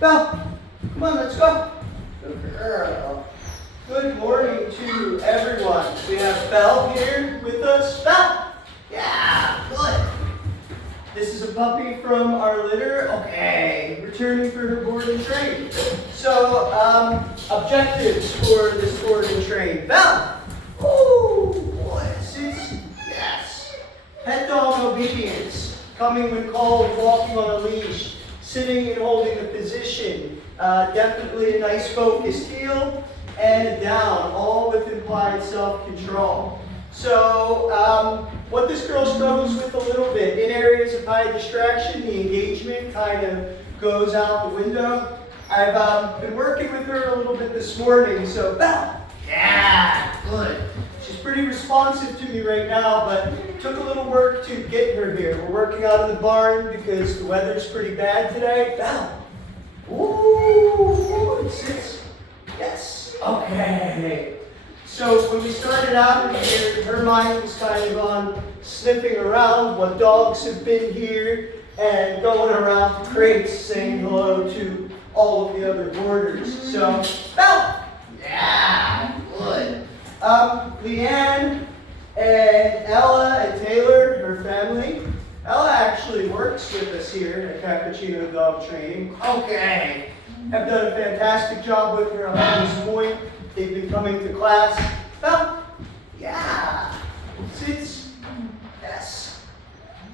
Belle, come on, let's go. Good girl. Good morning to everyone. We have Belle here with us. Belle! Yeah, good. This is a puppy from our litter. Okay, returning for her board and train. So, objectives for this board and train. Belle! Ooh, boy, yes. Pet dog obedience. Coming when called, walking on a leash, sitting and holding the position. Definitely a nice focused heel and a down, all with implied self-control. So what this girl struggles with a little bit, in areas of high distraction, the engagement kind of goes out the window. I've been working with her a little bit this morning, so Belle, yeah, good. She's pretty responsive to me right now, but it took a little work to get her here. We're working out in the barn because the weather's pretty bad today. Belle, ooh, sits, yes, okay. So when we started out here, her mind was kind of on sniffing around what dogs have been here and going around the crates saying hello to all of the other boarders. So, Belle, yeah, good. Leanne and Ella and Taylor, her family. Ella actually works with us here at Cappuccino Dog Training. Okay. Have done a fantastic job with her up to this point. They've been coming to class. Belle, yeah. Sits, yes.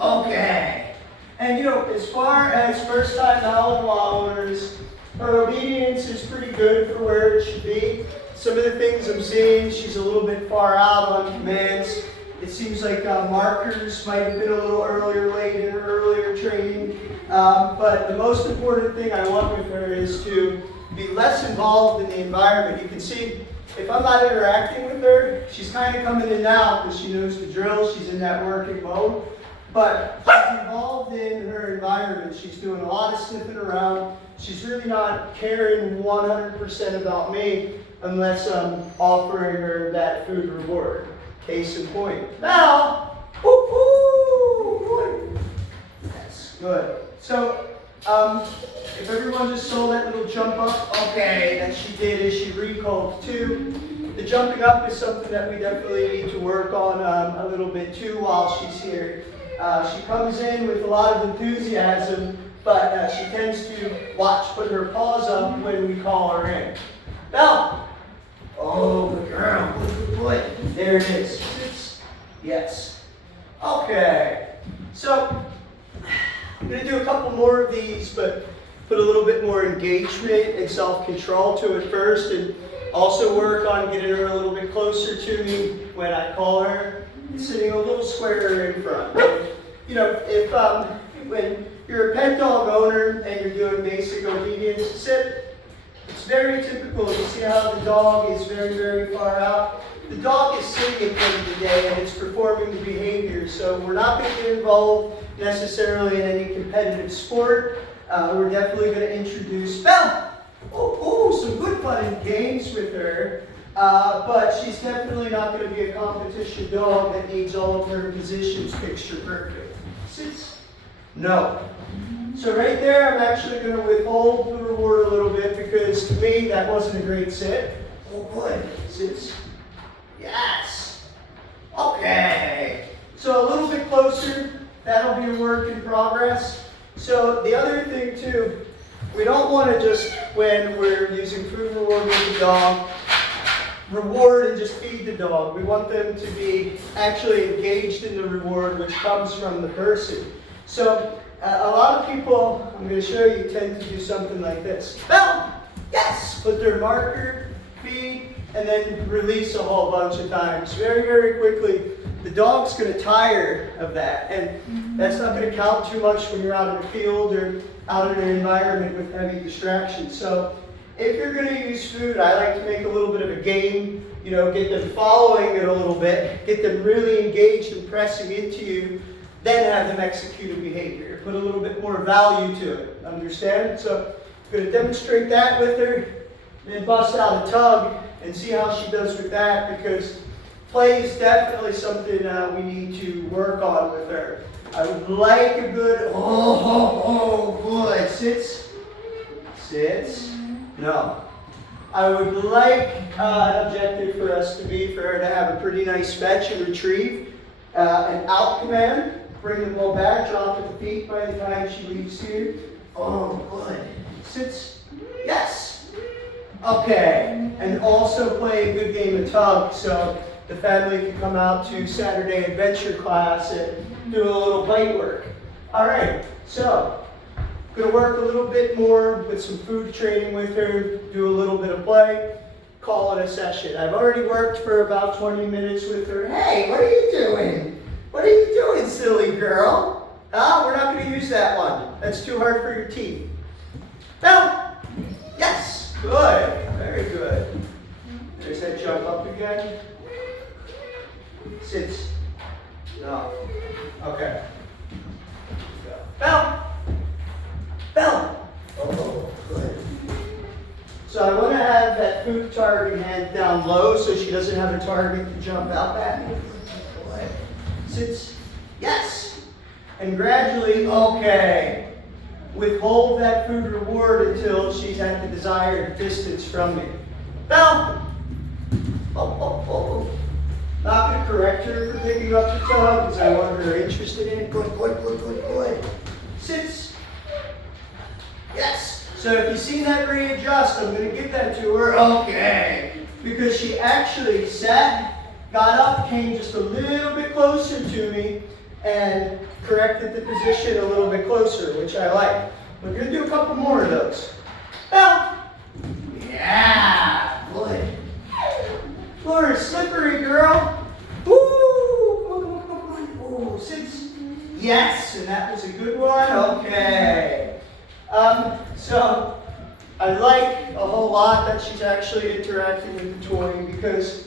Okay. And you know, as far as first time Malinois owners, her obedience is pretty good for where it should be. Some of the things I'm seeing, she's a little bit far out on commands. It seems like markers might have been a little late in her earlier training. But the most important thing I want with her is to be less involved in the environment. You can see, if I'm not interacting with her, she's kind of coming in now because she knows the drill. She's in that working mode. But she's involved in her environment. She's doing a lot of sniffing around. She's really not caring 100% about me unless I'm offering her that food reward. Case in point. Now, woo-hoo! That's good. So, if everyone just saw that little jump up, okay, that she did is she recalled too. The jumping up is something that we definitely need to work on a little bit too while she's here. She comes in with a lot of enthusiasm, but she tends to put her paws up when we call her in. Belle! Oh, good girl, good boy. There it is. Yes. Okay. So, I'm going to do a couple more of these, but put a little bit more engagement and self-control to it first, and also work on getting her a little bit closer to me when I call her, sitting a little squarer in front. You know, if when you're a pet dog owner and you're doing basic obedience, sit. It's very typical. You see how the dog is very, very far out. The dog is sitting at the end of the day and it's performing the behavior. So we're not going to get involved necessarily in any competitive sport. We're definitely going to introduce Belle. Some good fun and games with her. But she's definitely not going to be a competition dog that needs all of her positions picture perfect. Sits. No. So right there, I'm actually going to withhold the reward a little bit because to me, that wasn't a great sit. Oh, good. Sits. Yes. Okay. So a little bit closer. That'll be a work in progress. So the other thing too, we don't want to just, when we're using food reward with the dog, reward and just feed the dog. We want them to be actually engaged in the reward, which comes from the person. So a lot of people, I'm going to show you, tend to do something like this. Belle, yes, put their marker, feed, and then release a whole bunch of times. Very, very quickly, the dog's going to tire of that. And that's not going to count too much when you're out in the field or out in an environment with heavy distractions. So if you're going to use food, I like to make a little bit of a game, you know, get them following it a little bit, get them really engaged and pressing into you, then have them execute a behavior. Put a little bit more value to it. Understand? So I'm going to demonstrate that with her, then bust out a tug and see how she does with that, because play is definitely something we need to work on with her. I would like a good, good, sits, Sits. No. I would like an objective for us to be for her to have a pretty nice fetch and retrieve. An out command. Bring the ball back, drop at the feet by the time she leaves here. Oh, good. Sits. Yes. Okay. And also play a good game of tug so the family can come out to Saturday adventure class and do a little bite work. All right. So, going to work a little bit more with some food training with her, do a little bit of play, call it a session. I've already worked for about 20 minutes with her. Hey, what are you doing? What are you doing, silly girl? We're not going to use that one. That's too hard for your teeth. No. Yes. Good. Very good. There's that jump up again. Sits. No. Okay. Go. Bell. Bell. Oh, good. So I want to have that food target hand down low so she doesn't have a target to jump out at me. Sits. Yes. And gradually, okay. Withhold that food reward until she's at the desired distance from me. Bell. Oh. Not going to correct her for picking up the tug because I want her interested in it. Good. Sits. Yes. So if you see that readjust, I'm going to give that to her. Okay. Because she actually sat, got up, came just a little bit closer to me, and corrected the position a little bit closer, which I like. We're going to do a couple more of those. Bell. Yeah. Good. Floor is slippery, girl. Woo! Come on. Ooh, sits. Yes, and that was a good one. Okay. So I like a whole lot that she's actually interacting with the toy because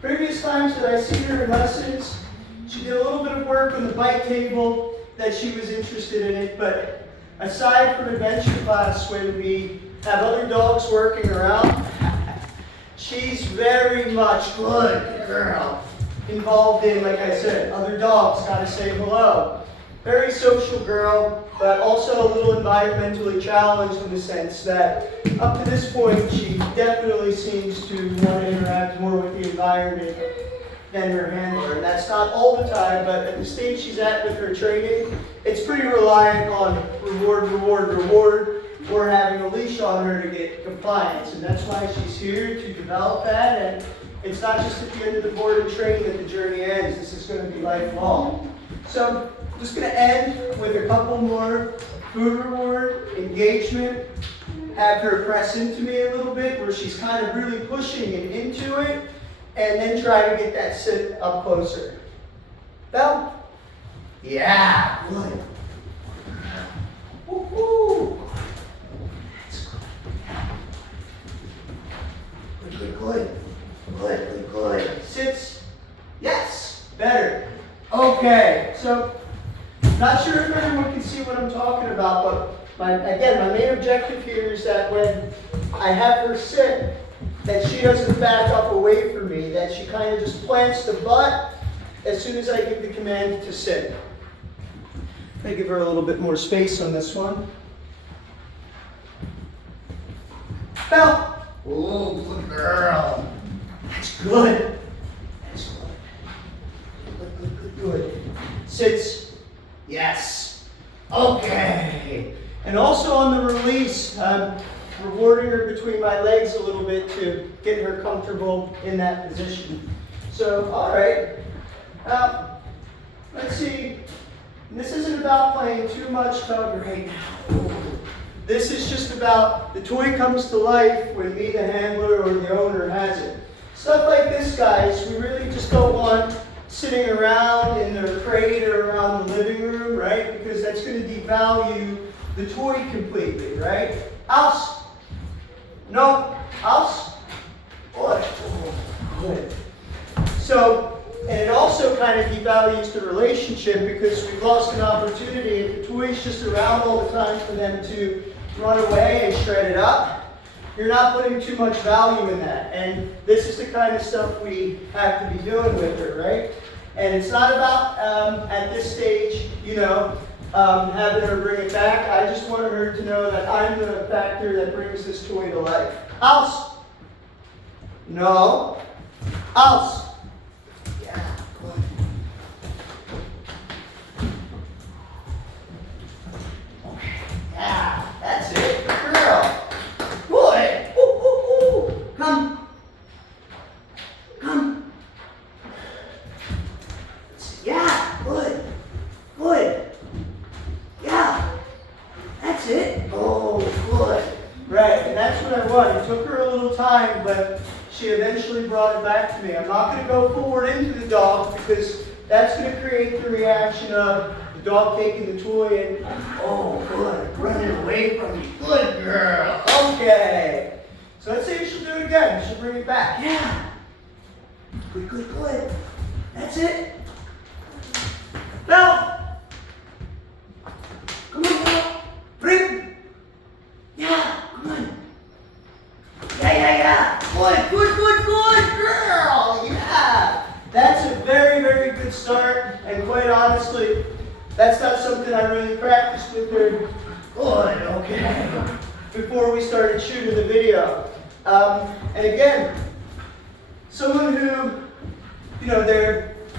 previous times that I see her in lessons, she did a little bit of work on the bite table that she was interested in it, but aside from adventure class when we have other dogs working around, she's very much good girl. Involved in, like I said, other dogs, gotta say hello. Very social girl, but also a little environmentally challenged in the sense that up to this point, she definitely seems to want to interact more with the environment than her handler. And that's not all the time, but at the stage she's at with her training, it's pretty reliant on reward, or having a leash on her to get compliance. And that's why she's here to develop that. And it's not just at the end of the board and training that the journey ends. This is going to be lifelong. So I'm just going to end with a couple more food reward, engagement, have her press into me a little bit where she's kind of really pushing and into it, and then try to get that sit up closer. Bell? Yeah, good. Woo-hoo. Good. Sits. Yes. Better. Okay. So, not sure if everyone can see what I'm talking about, but my main objective here is that when I have her sit, that she doesn't back up away from me, that she kind of just plants the butt as soon as I give the command to sit. I'm going to give her a little bit more space on this one. Bell. Oh, good girl. That's good. That's good. Sits. Yes. Okay. And also on the release, rewarding her between my legs a little bit to get her comfortable in that position. So, all right. Let's see. This isn't about playing too much tug right now. This is just about the toy comes to life when me, the handler, or the owner has it. Stuff like this, guys, we really just don't want sitting around in their crate or around the living room, right? Because that's going to devalue the toy completely, right? House. No. House. Good. Good. So, and it also kind of devalues the relationship because we've lost an opportunity. If the toy's just around all the time for them to run away and shred it up, you're not putting too much value in that. And this is the kind of stuff we have to be doing with her, right? And it's not about, at this stage, having her bring it back. I just wanted her to know that I'm the factor that brings this toy to life. Aus. No. Aus. Yeah, good. Okay. Yeah, that's it. Good girl. Good. Ooh, ooh, ooh. Come. Come. Yeah, good. Good. Yeah. That's it. Oh, good. Right, and that's what I want. It took her a little time, but she eventually brought it back to me. I'm not going to go forward into the dog because that's going to create the reaction of the dog taking the toy and, oh, good, running away from me. Good girl. Okay. So let's see if she'll do it again. She'll bring it back. Yeah. Good, good, good. That's it. Now. Come on, now. Bring. Yeah, come on. Yeah. Good, good, good, good girl. Yeah. That's a very, very good start. And quite honestly, that's not something I really practiced with her. Good, okay. Before we started shooting the video. And again, someone who,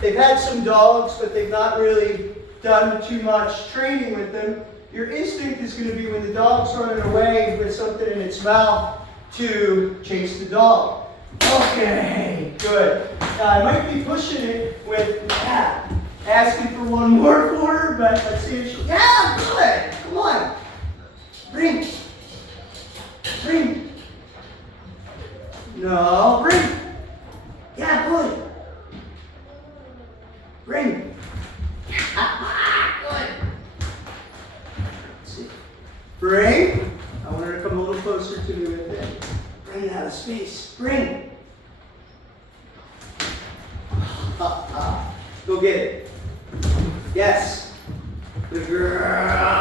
they've had some dogs, but they've not really done too much training with them. Your instinct is going to be when the dog's running away with something in its mouth to chase the dog. Okay, good. Now I might be pushing it with asking for one more quarter, but let's see if she'll. Yeah, good. Come on. Bring. No, bring. Yeah, good. Bring. Good. See. Bring. I want her to come a little closer to me with it. Bring it out of space. Bring. Go get it. Yes. Good girl.